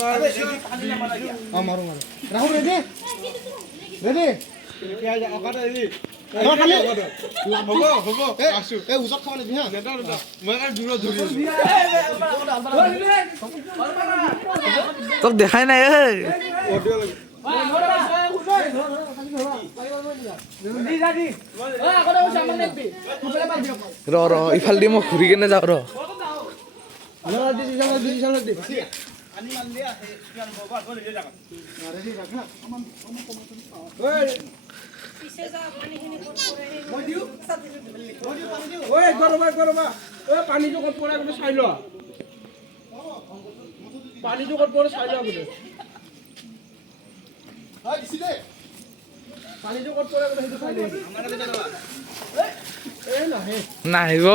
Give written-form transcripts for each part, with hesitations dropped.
मारो Rahul ready ready তোক দেখাই নাই ৰ ইফাল দি মই ঘূৰি কেনে যাওঁ ৰ পানীটো ক'ত পৰে আগতে চাই লোৱা পানীটো ক'ত পৰে চাই লোৱা আগতে পানীটো ক'ত পৰে আগতে সেইটো চাই লোৱা নাহিব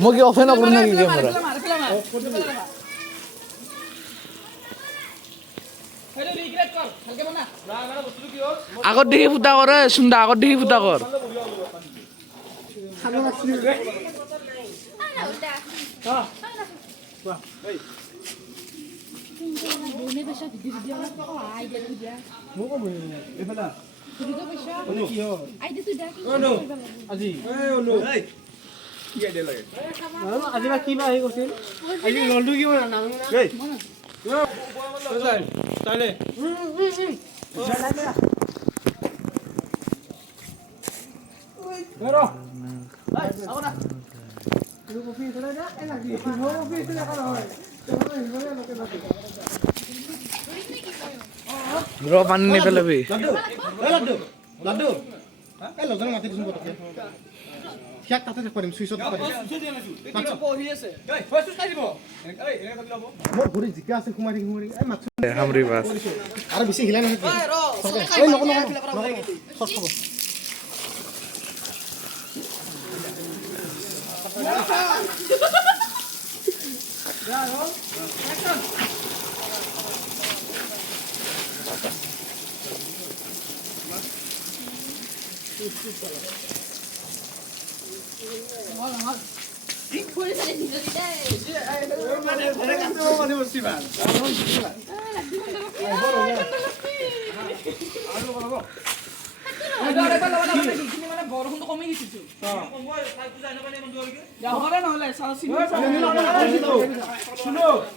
মই কি অফে নকৰো নেকি কেমেৰা আগত দেখি ফুটা কৰ চুন্দা আগত দেখি ফুটা কৰ আজি বা কিবা আহি গৈছিল আজি ললডু কি তালে ৰ পানী নেপেলাবি সামৰি মাছ আৰু বেছি হিলা নহয়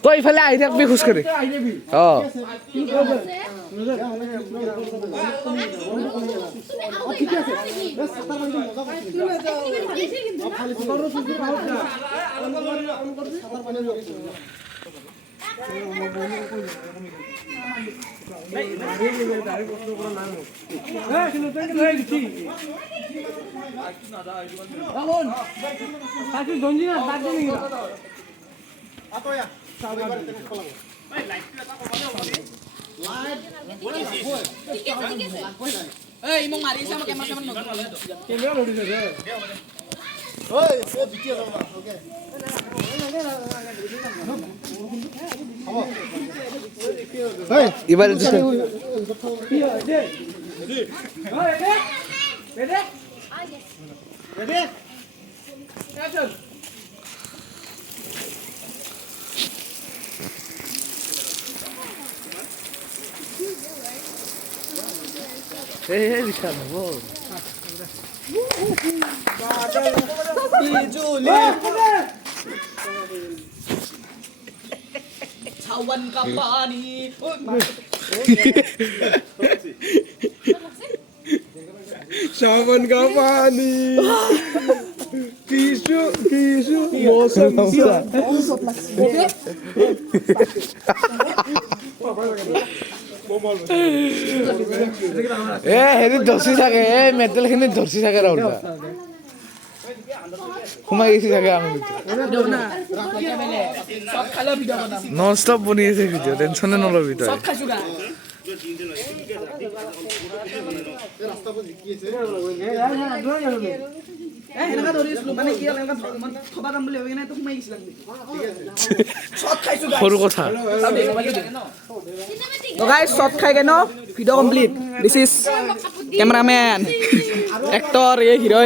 তই ইফালে আহি থাকবি খোজকাঢ়ি এবারে বিশাল হবো सावन का पानी सावन का पानी किशु किशु मौसम হেৰি ধৰছি থাকে মেটেল খিনি ধৰছি থাকে ৰাহুল সোমাই গেছি থাকে আমি নন ষ্টপ বনি আছে ভিডিঅ' টেনচনে নলবি তই ৰাস্তাবোৰ জিকি আছে এনেকা ধৰিছিলো মানে কি এনেকা থবা কাম বুলি ভাবি কিনে সোমাই গৈছিলাম শট খাইছো সৰু কথা তো গাইস শট খাই কেন video complete this is cameraman actor এ হিরো